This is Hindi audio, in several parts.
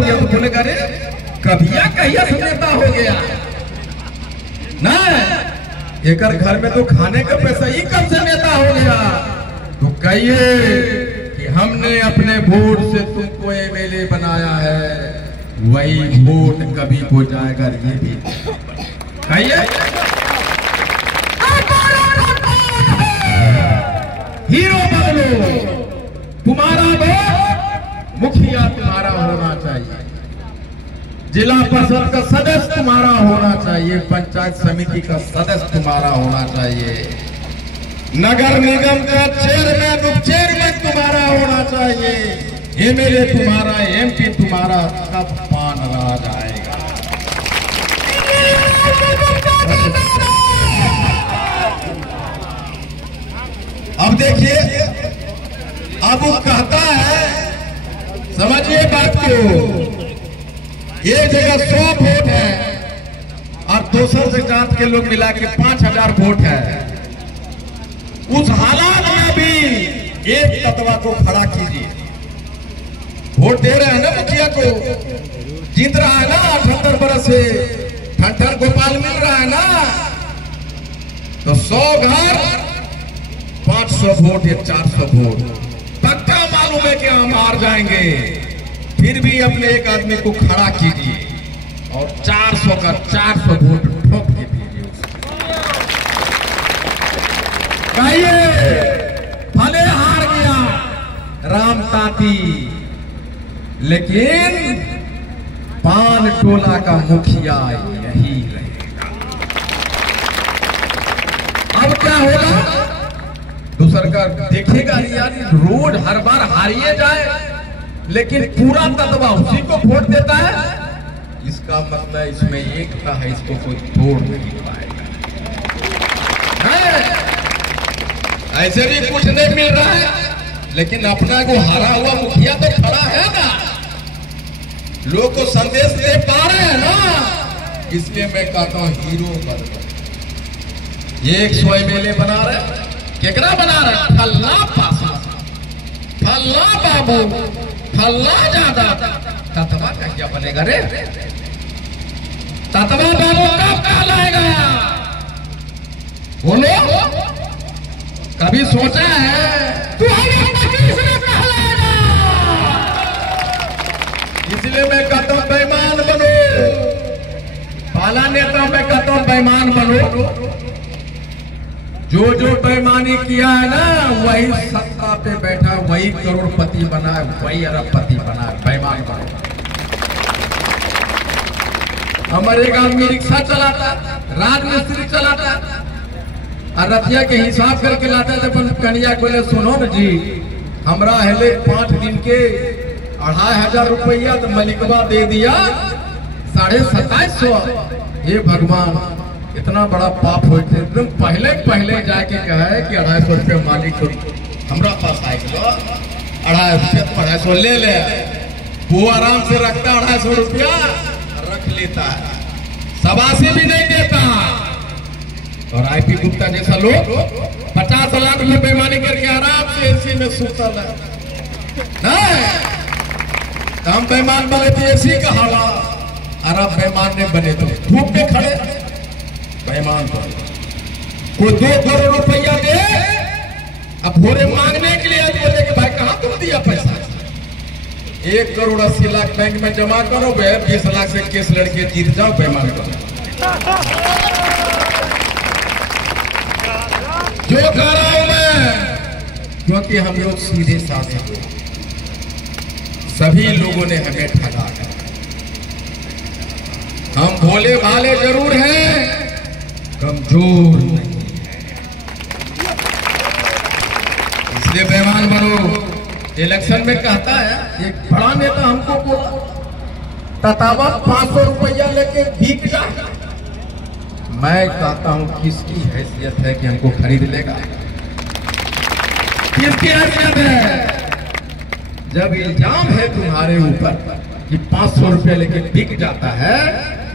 हो गया। तो बोले अरे कभिया कहिया से नेता हो गया ना, एक घर में तो खाने का पैसा ही कब से नेता हो गया। तो कहिए कि हमने अपने वोट से तुमको एमएलए बनाया है, वही वोट कभी को जाएगा। ये भी कहिए हीरो बदलो, तुम्हारा वोट मुखिया तुम्हारा होना चाहिए, जिला परिषद का सदस्य तुम्हारा होना चाहिए, पंचायत समिति का सदस्य तुम्हारा होना चाहिए, नगर निगम का चेयरमैन उप चेयरमैन तुम्हारा होना चाहिए, एमएलए तुम्हारा, एमपी तुम्हारा, तब पान रहा जाएगा। अब देखिए, अब वो कहता है, समझिए बात को, एक जगह 100 वोट है और 200 से जात के लोग मिला के 5000 वोट है। उस हालात में भी एक तत्वा को खड़ा कीजिए। वोट दे रहे हैं ना मुखिया को, जीत रहा है ना 78 बरस से, ठन गोपाल मिल रहा है ना, तो 100 घर 500 वोट या 400 वोट पक्का मालूम है कि हम हार जाएंगे। फिर भी अपने एक आदमी को खड़ा कीजिए और 400 का 400 वोट ठोक के दीजिए। कहिए भले हार गया राम ताती, लेकिन पान टोला का मुखिया यही रहेगा। अब क्या होगा तो सरकार देखेगा, यार रोज हर बार हारिए जाए लेकिन पूरा तत्वा उसी को वोट देता है, इसका मतलब इसमें एकता है, इसको कोई तोड़ नहीं पाएगा। ऐसे भी कुछ नहीं मिल रहा है, लेकिन अपना को हारा हुआ मुखिया तो खड़ा है ना, लोग को संदेश दे पा रहे हैं ना, इसलिए मैं कहता हूं हीरो बन गए। 100 एमएलए बना रहे, केकरा बना रहे, फल्ला पासा, फल्ला बाबू, फल्ला ज्यादा, ततवा का क्या बनेगा रे? ततवा बाबू कब कहलाएगा? बोलो, कभी सोचा है? इसलिए मैं कहता हूं बेईमान बनो, पाला नेता मैं कहता हूं बेईमान बनो। जो जो बेईमानी किया है ना, वही सत्ता पे बैठा, वही करोड़पति बना, वही अरबपति बना, बेईमान बना। हमारे एक आदमी रिक्शा चलाता, राजमिस्त्री चलाता, और रतिया के हिसाब करके लाता है। जब कन्या बोले सुनो न जी, हमरा हेले 5 दिन के 2500 रुपया, तो मलिकवा दे दिया 2750। हे भगवान, इतना बड़ा पाप होते, एकदम पहले जाके कहे कि 250 रुपया मालिक को हमरा पास आएगा, 250 ले ले, वो आराम से रखता 250 रुपया रख लेता है, सबासी भी नहीं देता। और आईपी गुप्ता जैसा लोग 50 लाख रुपए बेईमानी करके आराम से एसी में सुतल है। हम बेईमान बने थे एसी का हवा, और अब बेईमान ने बने तो धूप में खड़े बेईमान को। कोई 2 करोड़ रुपया दे, अब भोरे मांगने के लिए बोले कि भाई कहां तुम दिया पैसा? 1 करोड़ 80 लाख बैंक में जमा करो, 20 लाख से केस लड़के जीत जाओ, बेईमान करो। जो कह रहा हूं मैं, क्योंकि हम लोग सीधे साधे लोग, सभी लोगों ने हमें ठगा है। हम भोले भाले जरूर हैं, कमजोर नहीं है, इसलिए बेईमान बनो। इलेक्शन में कहता है, एक बड़ा नेता हमको बोला, ततावा 500 रुपया लेके भीग जा। मैं कहता हूं किसकी हैसियत है कि हमको खरीद लेगा? किसकी हैसियत है? जब इल्जाम है तुम्हारे ऊपर कि 500 रुपया लेके बिक जाता है,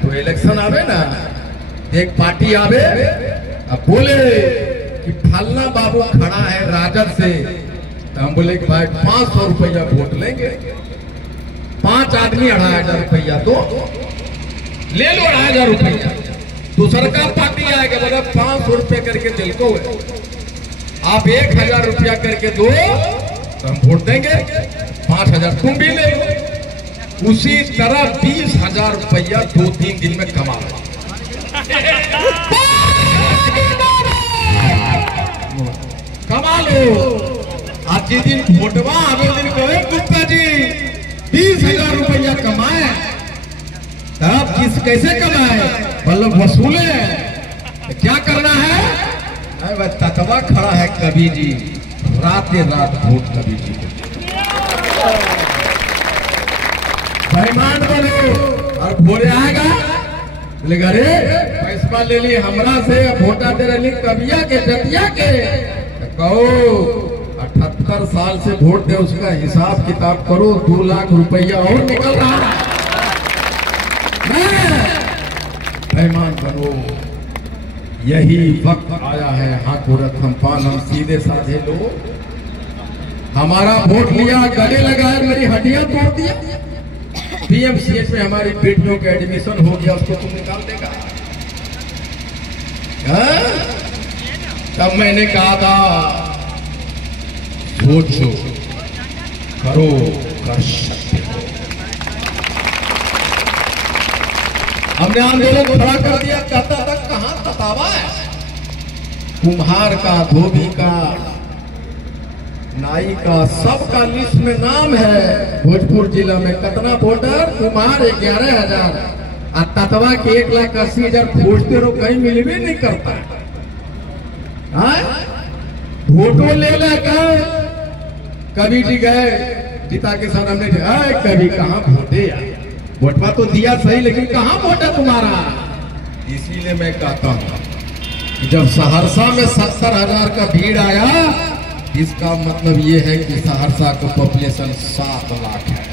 तो इलेक्शन आवे ना, एक पार्टी आवे अब बोले कि फलना बाबू खड़ा है राजद से, तो हम बोले कि भाई 500 रुपया वोट लेंगे, 5 5 आदमी 2,500 रुपया तो ले लो, 2,500 रुपया। तो सरकार पार्टी आएगा बोले 500 रुपये करके दिल को आप 1,000 रुपया करके दो तो हम वोट देंगे, 5,000 तुम भी ले लो। उसी तरह 20,000 रुपया 2-3 दिन में कमा लो। कमा लो। आज जिस दिन वोटवा अगले दिन कहे गुप्ता जी 20,000 रुपया कमाए, तब किस कैसे कमाए, मतलब वसूले। तो क्या करना है, वह ततवा खड़ा है कवि जी, रात वोट कवि जी को बेईमान बनो। और भोरे आएगा बोलेगा अरे पैसा ले ली हमरा से, वोटा दे रही कविया के जतिया के। कहो 78 साल से वोट दे, उसका हिसाब किताब करो, 2 लाख रुपया और निकल रहा है। बेईमान बनो। यही वक्त आया है, हाँ गोरख हम पान हम सीधे साधे लोग। हमारा वोट लिया, गले लगाया, मेरी हड्डियां तोड़ दिया। पीएमसीएच में हमारी बेटियों का एडमिशन हो गया, उसको तुम निकाल देगा। तब मैंने कहा था सोचो, करो, कर सकते हो। हमने आंदोलन खड़ा कर दिया, कहता था कहां ततावा है, कुम्हार का, धोबी का, नाई का, सबका लिस्ट में नाम है। भोजपुर जिला में कितना वोटर, कुम्हार 11,000 और ततवा के 1,80,000 खोजते रहो, कहीं मिल भी नहीं करता। वोटो ले लेकर कवि जी गए पिता के साथ, हमने कभी कहाँ वोटे, वोटवा तो दिया सही लेकिन कहाँ वोटा तुम्हारा। इसीलिए मैं कहता हूँ कि जब सहरसा में 70,000 का भीड़ आया, इसका मतलब ये है कि सहरसा का पॉपुलेशन 7 लाख है।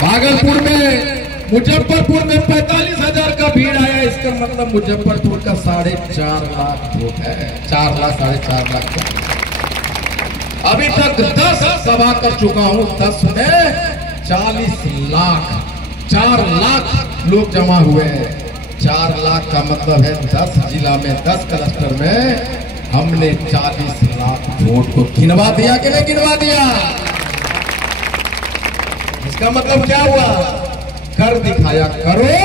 भागलपुर में, मुजफ्फरपुर में 45,000 का भीड़ आया, इसका मतलब मुजफ्फरपुर का 4.5 लाख वोट है। 4 लाख 4.5 लाख। अभी तक 10 सभा कर चुका हूं, 10 में 40 लाख, 4 लाख लोग जमा हुए हैं। 4 लाख का मतलब है 10 जिला में, 10 क्लस्टर में हमने 40 लाख वोट को गिनवा दिया कि नहीं गिनवा दिया। इसका मतलब क्या हुआ, कर दिखाया, करो,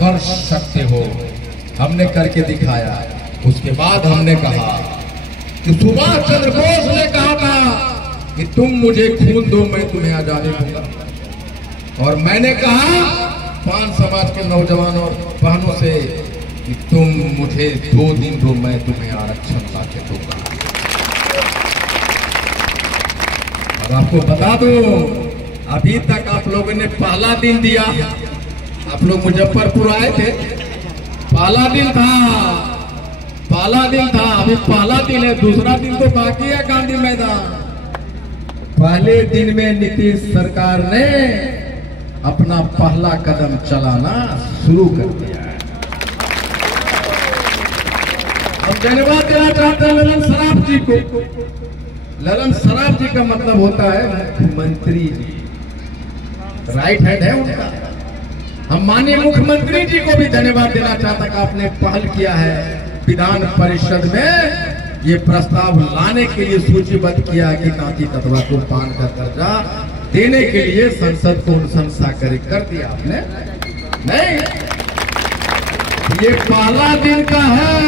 कर सकते हो। हमने करके दिखाया। उसके बाद हमने कहा कि सुभाष चंद्र बोस ने कहा था कि तुम मुझे खून दो, मैं तुम्हें आजादी दूंगा। और मैंने कहा पान समाज के नौजवान और बहनों से कि तुम मुझे 2 दिन दो, मैं तुम्हें आरक्षण लाके दूंगा। और आपको बता दूं, अभी तक आप लोगों ने पहला दिन दिया। आप लोग मुजफ्फरपुर आए थे, पहला दिन था, अभी पहला दिन है, दूसरा दिन तो बाकी है गांधी मैदान। पहले दिन में नीतीश सरकार ने अपना पहला कदम चलाना शुरू कर दिया है। हम धन्यवाद देना चाहते हैं ललन सराफ जी को। ललन सराफ जी का मतलब होता है मुख्यमंत्री जी, राइट हैंड है उनका। हम माननीय मुख्यमंत्री जी को भी धन्यवाद देना चाहता कि आपने पहल किया है, विधान परिषद में ये प्रस्ताव लाने के लिए सूचीबद्ध किया कि कांची तत्वा को पान का दर्जा देने के लिए संसद को अनुशंसा कर दिया आपने। नहीं, ये पहला दिन का है,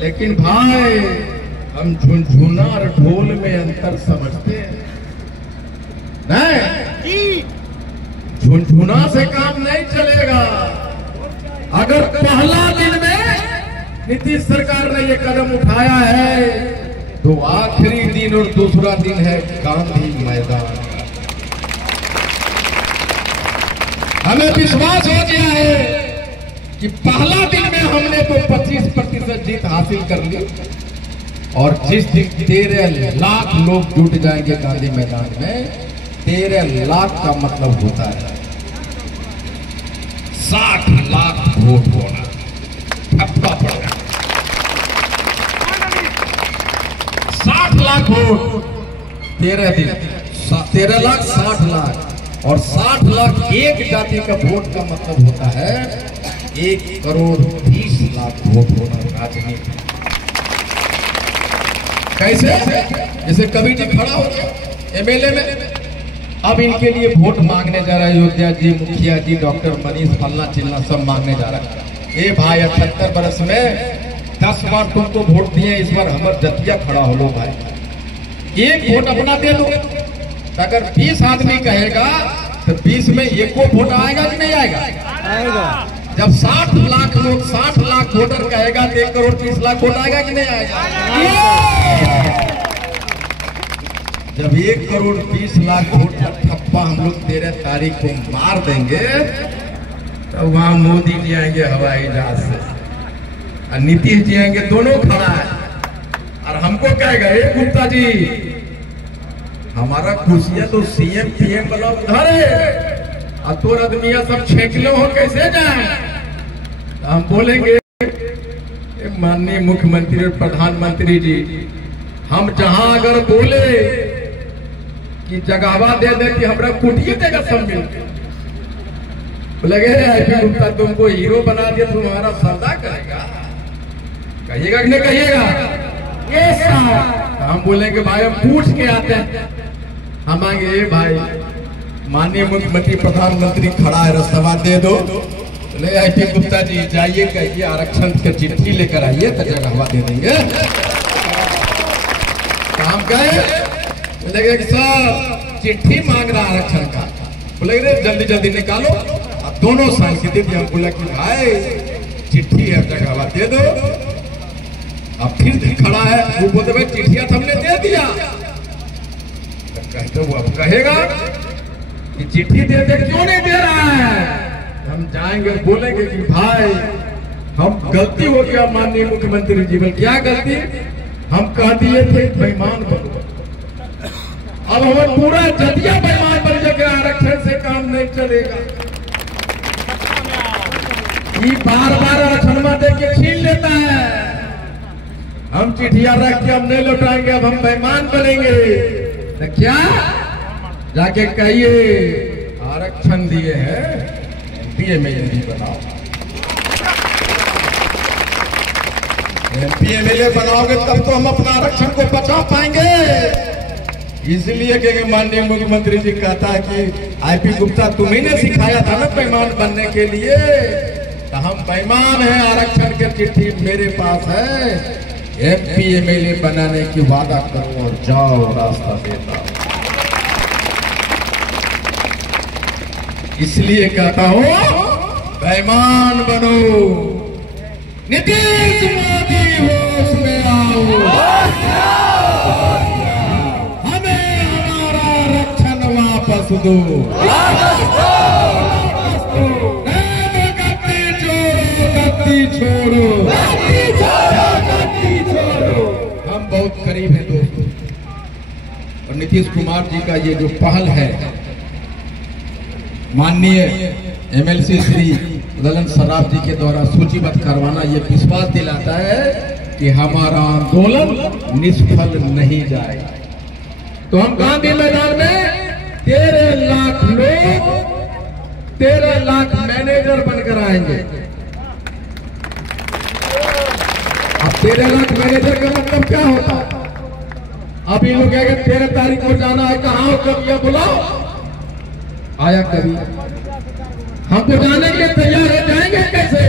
लेकिन भाई हम झुनझुना और ढोल में अंतर समझते हैं। नहीं, झुनझुना से काम नहीं चलेगा। अगर पहला दिन में नीतीश सरकार ने ये कदम उठाया है, तो आखिरी दिन और दूसरा दिन है गांधी मैदान। हमें विश्वास हो गया है कि पहला दिन में हमने तो 25% जीत हासिल कर ली, और जिस दिन 13 लाख लोग जुट जाएंगे गांधी मैदान में, 13 लाख का मतलब होता है 60 लाख वोट होना, ठप्पा पड़ेगा। 60 लाख वोट 13 दिन, 13 लाख 60 लाख और 60 लाख एक जाति का वोट का मतलब होता है 1 करोड़ 20 लाख वोट होना राजनीति। कैसे? जैसे कमेटी खड़ा हो गया एमएलए में, अब इनके लिए वोट मांगने जा रहा है अयोध्या जी, मुखिया जी, डॉक्टर मनीष, फलना चिल्ला सब मांगने जा रहा है। ए भाई 78 बरस में 10 बार तुमको वोट दिए, इस बार हमारे जतिया खड़ा हो लो भाई, एक वोट अपना दे दो। अगर 20 आदमी कहेगा तो 20 में एक को वोट आएगा कि नहीं आएगा? आएगा। जब 60 लाख लोग 60 लाख वोटर कहेगा तो 1 करोड़ 30 लाख वोट आएगा कि नहीं आएगा? जब 1 करोड़ 20 लाख वोट का ठप्पा हम लोग 13 तारीख को मार देंगे तो वहां मोदी जी आएंगे हवाई जहाज से और नीतीश जी आएंगे, दोनों खड़ा है और हमको कहेगा ए गुप्ता जी हमारा कुर्सियां तो सीएम पीएम वाला उधर है और तो आदमिया सब छेकलो हो, कैसे जाए? हम बोलेंगे माननीय मुख्यमंत्री और प्रधानमंत्री जी, हम जहां अगर बोले कि जगहवा दे दे कि हमरा कुटिया देगा सब मिलकर, बोलेगे आईपी गुप्ता तुमको हीरो बना दिया, तुम्हारा सौदा करेगा, कहिएगा कि नहीं कहिएगा? हम बोलेंगे भाई हम पूछ के आते हैं, हम आएंगे भाई माननीय मुख्यमंत्री प्रधानमंत्री खड़ा है रास्ता दे दो, बोले आईपी गुप्ता जी जाइए कहिए आरक्षण की चिट्ठी लेकर आइए तो जगह दे देंगे। काम गए बोलेगे सर चिट्ठी मांग रहा आरक्षण का, बोलेगे जल्दी जल्दी निकालो, अब दोनों साल की दे दी। हम बोला कि भाई चिट्ठी है जगह दे दो, अब फिर खड़ा है वो बोलते भाई चिट्ठिया तो हमने दे दिया, कहते वो अब कहेगा कि चिट्ठी दे दे क्यों नहीं दे रहा है? हम जाएंगे बोलेंगे कि भाई हम गलती हो गया माननीय मुख्यमंत्री जी, बोल क्या गलती? हम कह दिए थे बेईमान बनो, अब हमें पूरा जदिया बेईमान बन जाएगा, आरक्षण से काम नहीं चलेगा। ये बार बार आरक्षण दे के छीन लेता है, हम चिट्ठिया रख के हम नहीं लौटाएंगे, अब हम बेईमान बनेंगे तो क्या? जाके कहिए आरक्षण दिए हैं एमपी एमएलए बनाओ, एमपी एमएलए बनाओगे तब तो हम अपना आरक्षण को बचा पाएंगे। इसलिए कि माननीय मुख्यमंत्री जी कहता है कि आईपी गुप्ता तुम्ही ने सिखाया था ना बेईमान बनने के लिए, तो हम बेईमान हैं, आरक्षण की चिट्ठी मेरे पास है, एमपी एमएलए बनाने की वादा करो और जाओ रास्ता देता। इसलिए कहता हूं बेईमान बनो, नीतीश मोदी होश में आओ, हमें हमारा आरक्षण वापस दो, गद्दी छोड़ो, हम बहुत करीब हैं दोस्तों, और नीतीश कुमार जी का ये जो पहल है, माननीय एमएलसी श्री ललन सराफ जी के द्वारा सूचीबद्ध करवाना, ये विश्वास दिलाता है कि हमारा आंदोलन निष्फल नहीं जाएगा। तो हम गांधी मैदान में 13 लाख लोग 13 लाख मैनेजर बनकर आएंगे। अब 13 लाख मैनेजर का मतलब क्या होता है? अब ये लोग 13 तारीख को जाना है, कहाँ हो कभी बुलाओ, आया कभी, हमको जाने के तैयार है, जाएंगे कैसे?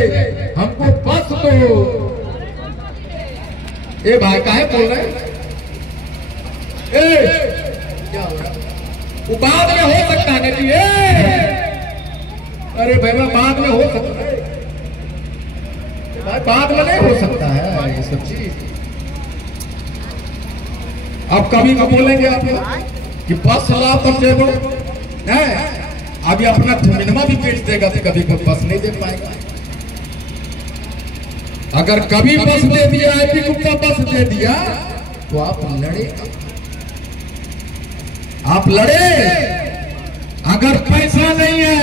हमको बस दो। ए भाई काहे बोल रहे? क्या हो रहा? वो बाद में हो सकता है जी, अरे भाई बाद में हो सकता है भाई, बाद में नहीं हो सकता है ये सब चीज। अब कभी को बोलेंगे आप कि बस लाओ तब दे दो, अभी अपना जमीनमा भी बेच देगा तो कभी को बस नहीं दे पाएगा। अगर कभी बस दे दिया, आईपी गुप्ता बस दे दिया तो आप लड़े, आप लड़े। अगर पैसा नहीं है